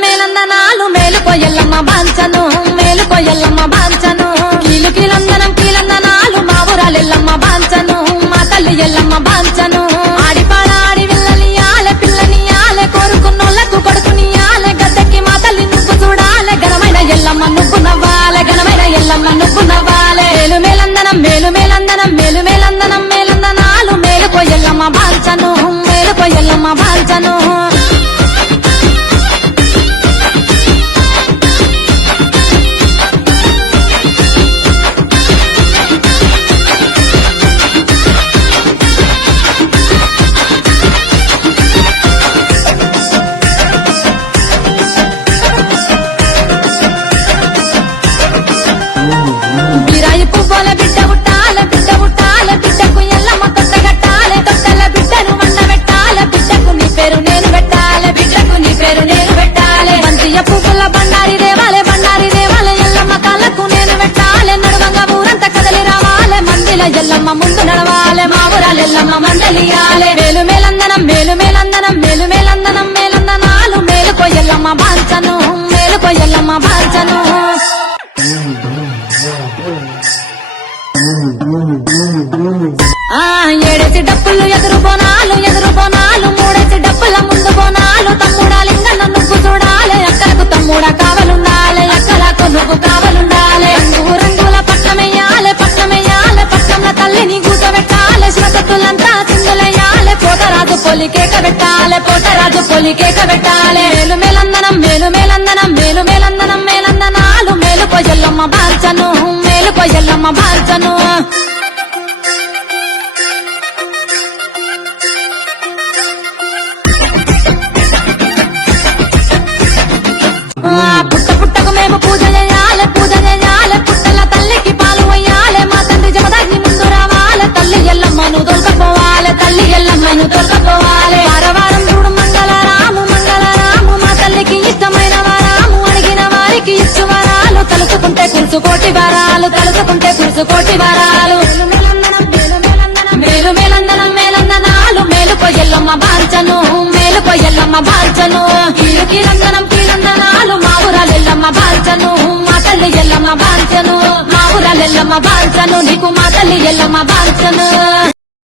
మేలందనాలు మేలుకో ఎల్లమ్మ బాంచను మేలుకో ఎల్లమ్మ బాంచను కీలు కీలందనం కీలందనాలు మా ఊరాలెల్లమ్మ బాంచను మా తల్లి ఎల్లమ్మ బాంచను ఆడిపాడాడి విల్లనియాలే పిల్లనియాలే కోరుకున్నోళ్లకు కొడుకునియాలే గద్దెక్కి మా తల్లి నువ్వు చూడాలే ఘనమైన ఎల్లమ్మ నువ్వు నవ్వాలే ఘనమైన ఎల్లమ్మ నువ్వు నవ్వాలే మేలుమేలందనం మేలుమేలందనాలు మేలుకో ఎల్లమ్మ బాంచను మేలుకో ఎల్లమ్మ బాంచను బిరాయి పువ్వుల బిడ్డ పుట్టాలే బిడ్డకు ఎల్లమ్మ తొట్టగట్టాలే తొట్టల బిడ్డను వండ పెట్టాలే బిడ్డకు నీ పేరు నేను పెట్టాలే బిడ్డకు నీ పేరు నేను పెట్టాలే బంతియ పువ్వుల బండారి దేవాలే ఎల్లమ్మ కాళ్ళకు నేను పెట్టాలే నడువంగా ఊరంతా కదలి రావాలే మందిల ఎల్లమ్మ ముందు నడవాలే మా ఊరాల ఎల్లమ్మ మందలియాలే మేలుమేలందనాలు మేలుకో ఎల్లమ్మ బాంచను మేలుకో ఎల్లమ్మ బాంచను ఏడేసి డప్పులు ఎదురు బోనాలు మూడేసి డప్పుల ముందు బోనాలు తమ్ముడా లింగన్న నువ్వు చూడాలి అక్కలకు తమ్ముడా కావలుండాలి అక్కలకు నువ్వు కావలుండాలి రంగుల పట్నమెయ్యాలి పట్నంలో తల్లిని కూర్చోబెట్టాలి శివసత్తులంతా చిందులయ్యాలి పోతరాజు పొలికేక పెట్టాలి మేలుమేలందనాలు మేలుకో ఎల్లమ్మ బాంచను మేలుకో ఎల్లమ్మ బాంచను పుట్టకు మేము పూజ చేయాలి పుట్టల తల్లికి పాలు వేయాలి మా తండ్రి జమదాగ్ని ముందు రావాలి తల్లి ఎల్లమ్మను తొలకపోవాలి వారవారం చూడు మంగళరాము మా తల్లికి ఇష్టమైన వారాము అడిగిన వారికి ఇచ్చు వరాలు తలుచుకుంటే కురుసుకోటి వరాలు మేలుమేలందనాలు మేలుకో ఎల్లమ్మ బాంచను కీలందనాలు మా ఊరాలెల్లమ్మ బాంచను మా తల్లి ఎల్లమ్మ బాంచను నీకు మా తల్లి ఎల్లమ్మ బాంచను